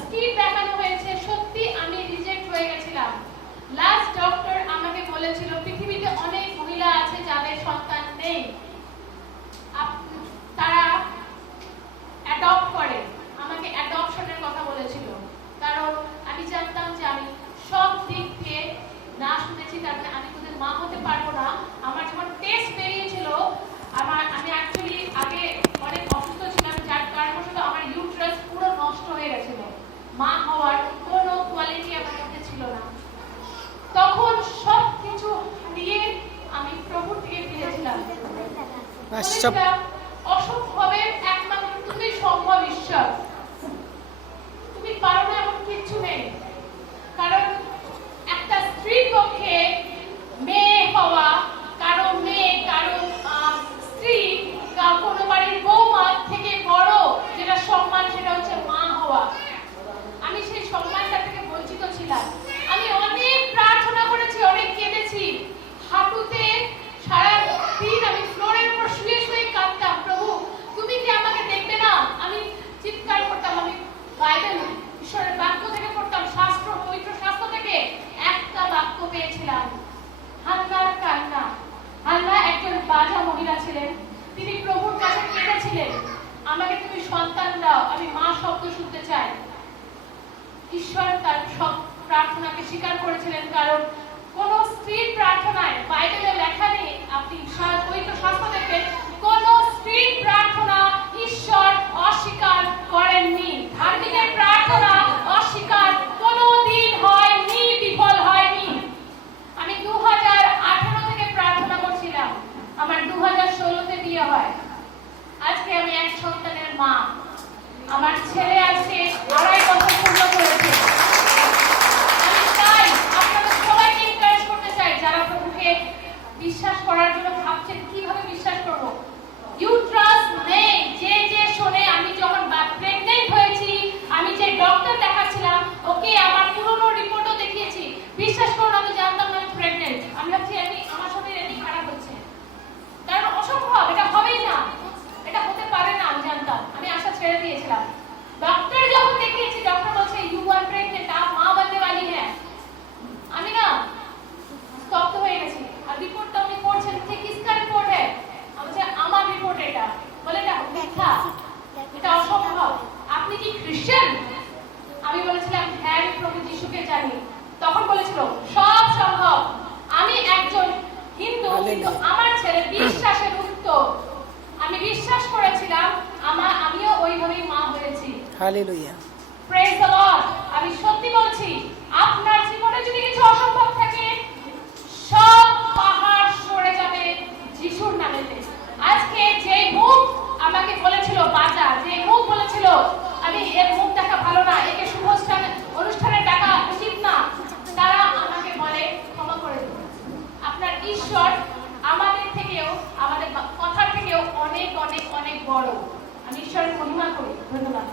Skip দেখানো হয়েছে, সত্যি আমি রিজেক্ট হয়ে গেছিলাম। লাস্ট ডক্টর আমাকে বলেছিল পৃথিবীতে অনেক মহিলা আছে যাদের সন্তান নেই, তারা অ্যাডপ্ট করে। আমাকে অ্যাডপশনের কথা বলেছিল, কারণ আমি জানতাম যে আমি সব দিক দিয়ে না শুনেছি, তার মানে আমি তোদের মা হতে পারবো না। আমার যখন টেস্ট বেরিয়েছিল, আমি অ্যাকচুয়ালি আগে অনেক অসুস্থ ছিলাম, যার কারণবশত আমার ইউট্রাস পুরো নষ্ট হয়ে গেছিল। মা হওয়ার কোনো কোয়ালিটি আমার মধ্যে ছিল না। তখন সব কিছু দিয়ে আমি প্রভুর দিকে ফিরেছিলাম। অসম্ভবের একমাত্র তুমি সম্ভব ঈশ্বর, তুমি পারো না এমন কিছু নেই। কারণ একটা স্ত্রীর পক্ষে মেয়ে হওয়া, কারো মেয়ে, কারো স্ত্রী, কোনো বাড়ির বৌমা থেকে বড় যেটা সম্মান, সেটা হচ্ছে মা হওয়া। আমি সেই সম্মানটা থেকে বঞ্চিত ছিলাম। আমি অনেক প্রার্থনা করেছি, অনেক কেঁদেছি, হাঁটুতে সারা দিন আমি ফ্লোরের উপর শুয়ে শুয়ে কাঁদতাম, প্রভু তুমি কি আমাকে দেখবে না? আমি চিৎকার করতাম। আমি বাইবেল, ঈশ্বরের বাক্য থেকে পড়তাম, শাস্ত্র, পবিত্র শাস্ত্র থেকে একটা বাক্য পেয়েছিলাম, হান্নার কান্না। হান্না একজন বাজা মহিলা ছিলেন, তিনি প্রভুর কাছে কেঁদেছিলেন, আমাকে তুমি সন্তান দাও, আমি মা শব্দ শুনতে চাই। ঈশ্বর তার সব প্রার্থনাকে স্বীকার করেছিলেন, কারণ কোন স্ত্রীর প্রার্থনায় বাইবেলে লেখা নেই, আপনি পবিত্র শাস্ত্র দেখবেন, কোন স্ত্রীর প্রার্থনা ঈশ্বর অস্বীকার করেননি। ধার্মিকের প্রার্থনা অস্বীকার কোনোদিন হয়নি, বিফল হয়নি। আমি 2018 থেকে প্রার্থনা করছিলাম, আমার 2016-তে বিয়ে হয়। আজকে আমি এক সন্তানের মা। আমার ছেলে আজকে 2.5 বছর পূর্ণ করেছে। আমি চাই আপনাদের সবাইকে এনকারেজ করতে চাই, যারা প্রভুকে বিশ্বাস করার জন্য ভাবছেন কিভাবে বিশ্বাস করব। ইউট্রাস নেই, যে শোনে আমি যখন প্রেগন্যান্ট হয়েছি, আমি যে ডক্টর দেখাচ্ছিলাম ওকে আমার পুরনো রিপোর্টও দেখিয়েছি, বিশ্বাস করুন আমি জানতাম না আমি প্রেগন্যান্ট। আমি ভাবছি আমার সাথে এমনি খারাপ হচ্ছে, কারণ অসম্ভব, এটা হবেই না, এটা হতে পারে না, আমি জানতাম। আমি আশা ছেড়ে দিয়েছিলাম। डॉक्टर যখন দেখিয়েছি, ডক্টর বলছে ইউ আর প্রেগন্যান্ট, আপ মা बनने वाली हैं। আমি না স্তব্ধ হয়ে গেছি। আর রিপোর্টটা উনি পড়ছেন, যে কিসকা রিপোর্ট है? আমি বলছি আমার রিপোর্ট এটা। বলে এটা মিথ্যা, এটা অসম্ভব, আপনি কি খ্রিস্টান? আমি বলেছিলাম হ্যাঁ প্রভু যিশুকে জানি। তখন বলেছিল সব সম্ভব। আমি একজন হিন্দু, কিন্তু আমার ছেলে বিশ্বাসের উত্তর, আমি বিশ্বাস করেছিলাম, আমিও ওইভাবেই মা হয়েছি। Hallelujah, praise the lord. আমি সত্যি বলছি, আপনার জীবনে যদি কিছু অসম্ভব থাকে, সব পাহাড় সরে যাবে যিশুর নামেতে। আজকে যে মুখ আমাকে বলেছিল বাজা, যে মুখ বলেছিল আমি এর মুখ দেখা ভালো না, একে শুভ অনুষ্ঠানে ডাকা উচিত না, তারা আমাকে বলে ক্ষমা করে দিন। আপনার ঈশ্বর আমাদের থেকেও, আমাদের কথার থেকেও অনেক অনেক অনেক বড়। আমি ঈশ্বরের মহিমা করি। ধন্যবাদ।